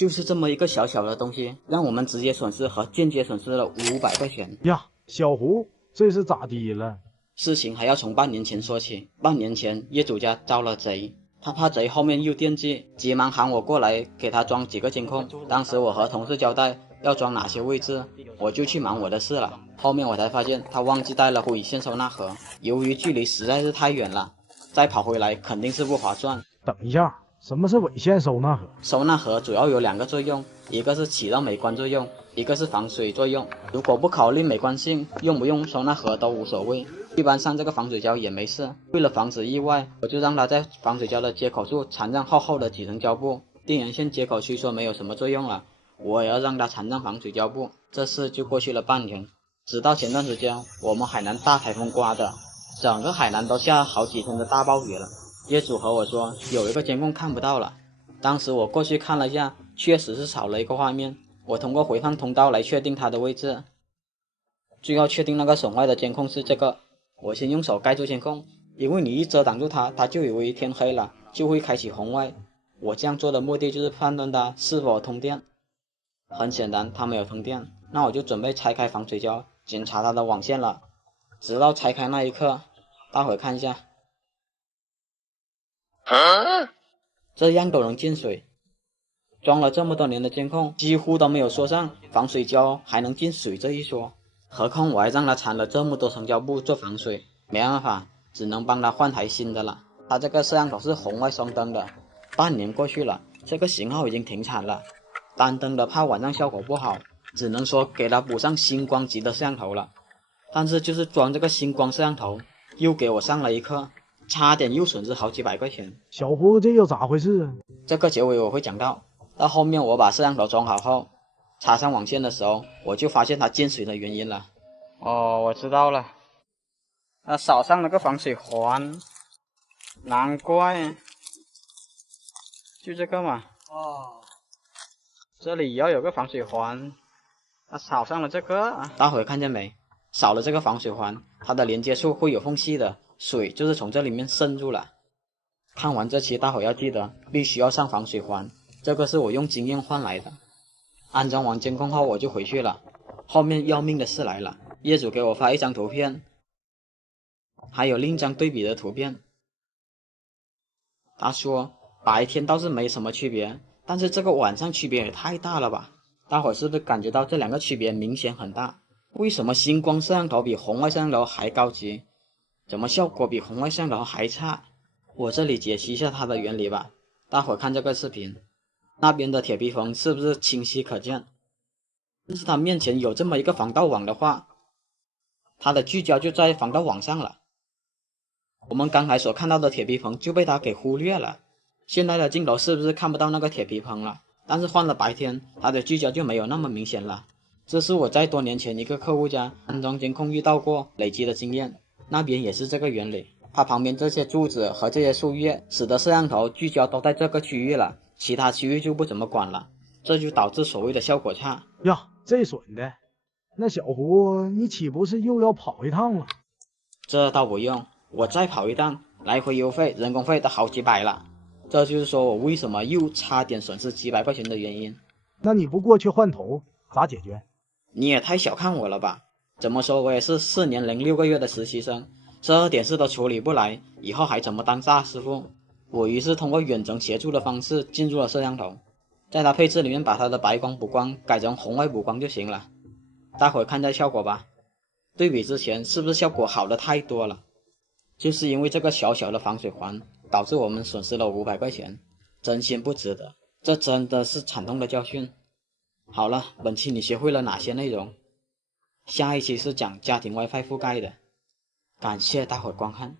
就是这么一个小小的东西，让我们直接损失和间接损失了500块钱呀。小胡，这是咋的了？事情还要从半年前说起。半年前，业主家遭了贼，他怕贼后面又惦记，急忙喊我过来给他装几个监控。当时我和同事交代要装哪些位置，我就去忙我的事了。后面我才发现他忘记带了尾线收纳盒，由于距离实在是太远了，再跑回来肯定是不划算。等一下，什么是尾线收纳盒？收纳盒主要有2个作用，一个是起到美观作用，一个是防水作用。如果不考虑美观性，用不用收纳盒都无所谓。一般上这个防水胶也没事。为了防止意外，我就让它在防水胶的接口处缠上厚厚的几层胶布。电源线接口虽说没有什么作用了，我也要让它缠上防水胶布。这事就过去了半年，直到前段时间我们海南大台风刮的，整个海南都下好几天的大暴雨了。业主和我说有一个监控看不到了，当时我过去看了一下，确实是少了一个画面。我通过回放通道来确定它的位置，最后确定那个损坏的监控是这个。我先用手盖住监控，因为你一遮挡住它，它就以为天黑了，就会开启红外。我这样做的目的就是判断它是否通电。很显然它没有通电，那我就准备拆开防水胶，检查它的网线了。直到拆开那一刻，大伙看一下，这样都能进水。装了这么多年的监控，几乎都没有说上防水胶还能进水这一说。何况我还让他缠了这么多层胶布做防水，没办法，只能帮他换台新的了。他这个摄像头是红外双灯的，半年过去了，这个型号已经停产了。单灯的怕晚上效果不好，只能说给他补上星光级的摄像头了。但是就是装这个星光摄像头，又给我上了一课，差点又损失好几百块钱。小胡，这又咋回事啊？这个结尾我会讲到。到后面我把摄像头装好后，插上网线的时候，我就发现它进水的原因了。哦，我知道了，它少上了个防水环，难怪，就这个嘛。哦，这里要有个防水环，它少上了这个。大伙看见没？少了这个防水环，它的连接处会有缝隙的，水就是从这里面渗入了。看完这期，大伙要记得必须要上防水环，这个是我用经验换来的。安装完监控后我就回去了，后面要命的事来了，业主给我发一张图片，还有另一张对比的图片。他说白天倒是没什么区别，但是这个晚上区别也太大了吧？大伙是不是感觉到这2个区别明显很大？为什么星光摄像头比红外摄像头还高级？怎么效果比红外摄像头还差？我这里解析一下它的原理吧。大伙看这个视频，那边的铁皮缝是不是清晰可见？但是它面前有这么一个防盗网的话，它的聚焦就在防盗网上了。我们刚才所看到的铁皮棚就被它给忽略了。现在的镜头是不是看不到那个铁皮棚了？但是换了白天，它的聚焦就没有那么明显了。这是我在多年前一个客户家安装监控遇到过累积的经验，那边也是这个原理。它旁边这些柱子和这些树叶，使得摄像头聚焦都在这个区域了，其他区域就不怎么管了，这就导致所谓的效果差。呀，这损的，那小胡，你岂不是又要跑一趟了？这倒不用，我再跑一趟，来回油费、人工费都好几百了。这就是说我为什么又差点损失几百块钱的原因。那你不过去换头，咋解决？你也太小看我了吧？怎么说我也是4年零6个月的实习生，这点事都处理不来，以后还怎么当大师傅？我于是通过远程协助的方式进入了摄像头，在它配置里面把它的白光补光改成红外补光就行了。大伙看一下效果吧，对比之前是不是效果好的太多了？就是因为这个小小的防水环，导致我们损失了500块钱，真心不值得，这真的是惨痛的教训。好了，本期你学会了哪些内容？下一期是讲家庭 WiFi 覆盖的，感谢大伙观看。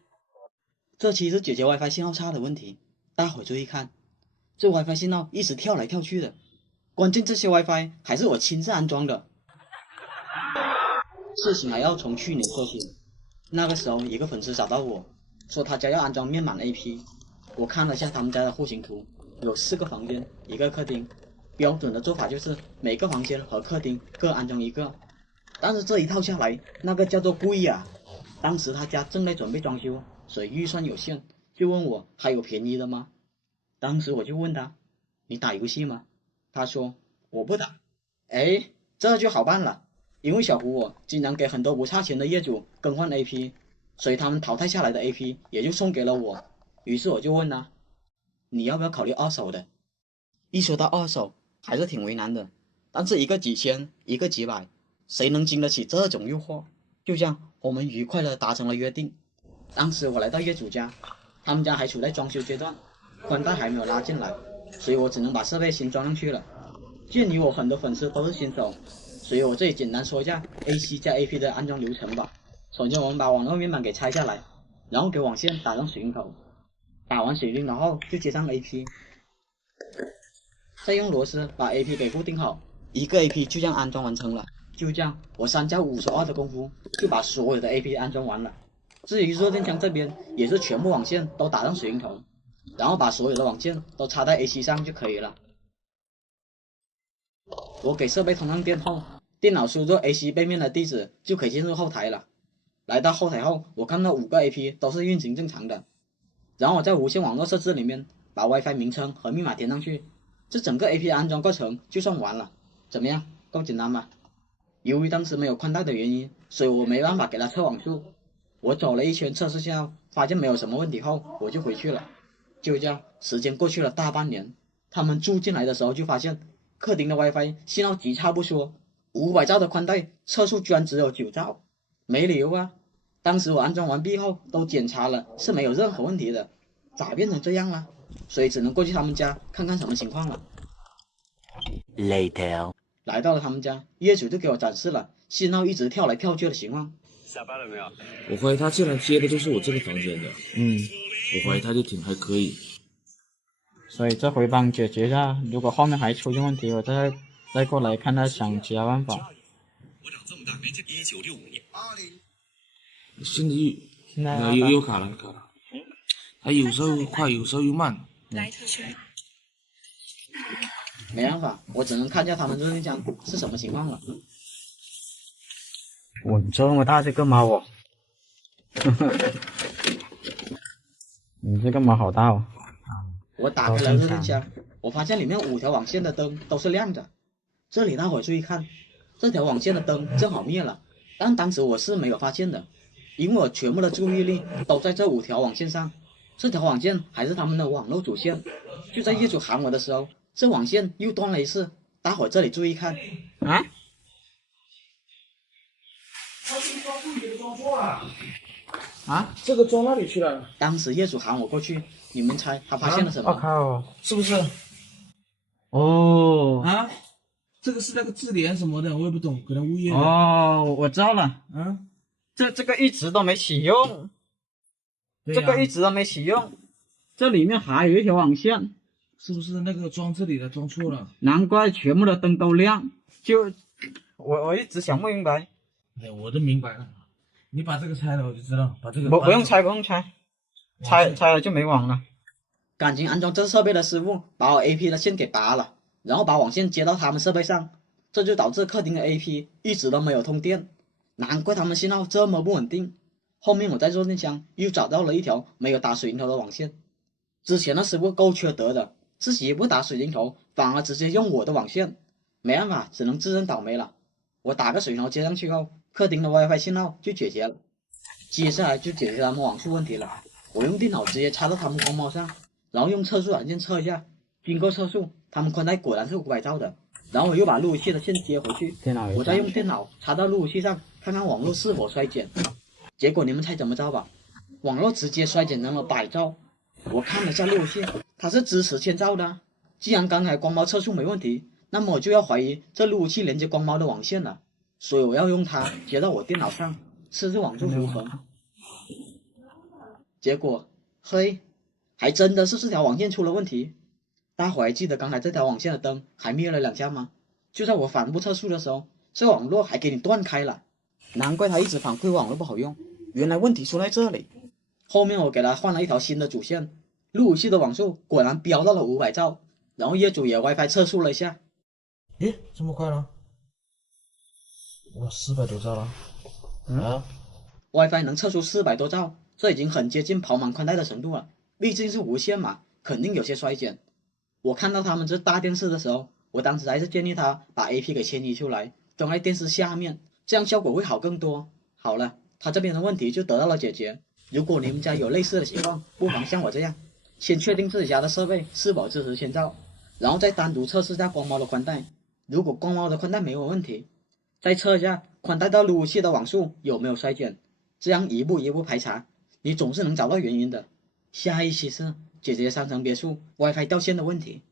这期是解决 WiFi 信号差的问题，大伙注意看，这 WiFi 信号一直跳来跳去的，关键这些 WiFi 还是我亲自安装的。事情还要从去年说起，那个时候一个粉丝找到我，说他家要安装面板 AP， 我看了下他们家的户型图，有4个房间，1个客厅，标准的做法就是每个房间和客厅各安装1个。但是这一套下来，那个叫做贵啊！当时他家正在准备装修，所以预算有限，就问我还有便宜的吗？当时我就问他，你打游戏吗？他说我不打。哎，这就好办了，因为小胡我经常给很多不差钱的业主更换 AP， 所以他们淘汰下来的 AP 也就送给了我。于是我就问他，你要不要考虑二手的？一说到二手，还是挺为难的，但是一个几千，一个几百，谁能经得起这种诱惑？就这样，我们愉快地达成了约定。当时我来到业主家，他们家还处在装修阶段，宽带还没有拉进来，所以我只能把设备新装上去了。鉴于我很多粉丝都是新手，所以我这里简单说一下 AC 加 AP 的安装流程吧。首先我们把网络面板给拆下来，然后给网线打上水晶头，打完水晶头后就接上 AP， 再用螺丝把 AP 给固定好，一个 AP 就这样安装完成了。就这样，我3加5手2的功夫就把所有的 AP 安装完了。至于热电枪这边，也是全部网线都打上水晶头，然后把所有的网线都插在 AC 上就可以了。我给设备通上电后，电脑输入 AC 背面的地址就可以进入后台了。来到后台后，我看到5个 AP 都是运行正常的，然后我在无线网络设置里面把 WiFi 名称和密码填上去，这整个 AP 的安装过程就算完了。怎么样，够简单吧？由于当时没有宽带的原因，所以我没办法给他测网速。我走了一圈测试下，发现没有什么问题后，我就回去了。就这样，时间过去了大半年，他们住进来的时候就发现客厅的 WiFi 信号极差不说，500兆的宽带测速居然只有9兆，没理由啊！当时我安装完毕后都检查了，是没有任何问题的，咋变成这样了？所以只能过去他们家看看什么情况了。Later， 来到了他们家，业主就给我展示了信号一直跳来跳去的情况。下班了没有？我怀疑他进来接的就是我这个房间的，我怀疑他就挺还可以。所以这回帮解决一下，如果后面还出现问题，我再过来看他想其他办法。我长这么大没见1965年现在又卡了，他有时候快，有时候又慢。没办法，我只能看一下他们热电枪是什么情况了。哇，这么大这个猫哦！你这个猫好大哦！我打开了热电枪，我发现里面5条网线的灯都是亮着。这里大伙注意看，这条网线的灯正好灭了，但当时我是没有发现的，因为我全部的注意力都在这5条网线上。这条网线还是他们的网络主线。就在业主喊我的时候，这网线又断了一次。大伙这里注意看啊！啊，这个装哪里去了？当时业主喊我过去，你们猜他发现了什么？我靠，是不是？哦啊，这个是那个字典什么的，我也不懂，可能物业。哦，我知道了。这个一直都没启用，这个一直都没启用。这里面还有一条网线，是不是那个装这里的装错了？难怪全部的灯都亮。就我一直想不明白。哎，我都明白了。你把这个拆了，我就知道。把这个不用拆，不用拆，拆了就没网了。赶紧安装这设备的师傅把我 AP 的线给拔了，然后把网线接到他们设备上，这就导致客厅的 AP 一直都没有通电，难怪他们信号这么不稳定。后面我在热电枪又找到了一条没有打水晶头的网线，之前的师傅够缺德的，自己不打水晶头，反而直接用我的网线，没办法，只能自认倒霉了。我打个水晶头接上去后，客厅的 WiFi 信号就解决了，接下来就解决他们网速问题了。我用电脑直接插到他们光猫上，然后用测速软件测一下，经过测速，他们宽带果然是500兆的。然后我又把路由器的线接回去，我再用电脑插到路由器上，看看网络是否衰减。结果你们猜怎么着吧？网络直接衰减成了100兆。我看了下路由器，它是支持1000兆的。既然刚才光猫测速没问题，那么我就要怀疑这路由器连接光猫的网线了，所以我要用它接到我电脑上，试试网速如何。结果，嘿，还真的是这条网线出了问题。大伙还记得刚才这条网线的灯还灭了2下吗？就在我反复测速的时候，这网络还给你断开了，难怪它一直反馈网络不好用，原来问题出在这里。后面我给它换了一条新的主线，路由器的网速果然飙到了500兆，然后业主也 WiFi 测速了一下，诶，这么快了？哇，400多兆了。WiFi 能测出400多兆，这已经很接近跑满宽带的程度了。毕竟是无线嘛，肯定有些衰减。我看到他们这大电视的时候，我当时还是建议他把 AP 给迁移出来，装在电视下面，这样效果会好更多。好了，他这边的问题就得到了解决。如果你们家有类似的情况，不妨像我这样，先确定自己家的设备是否支持千兆，然后再单独测试下光猫的宽带。如果光猫的宽带没有问题，再测一下宽带到路由器的网速有没有衰减，这样一步一步排查，你总是能找到原因的。下一期是解决3层别墅 WiFi 掉线的问题。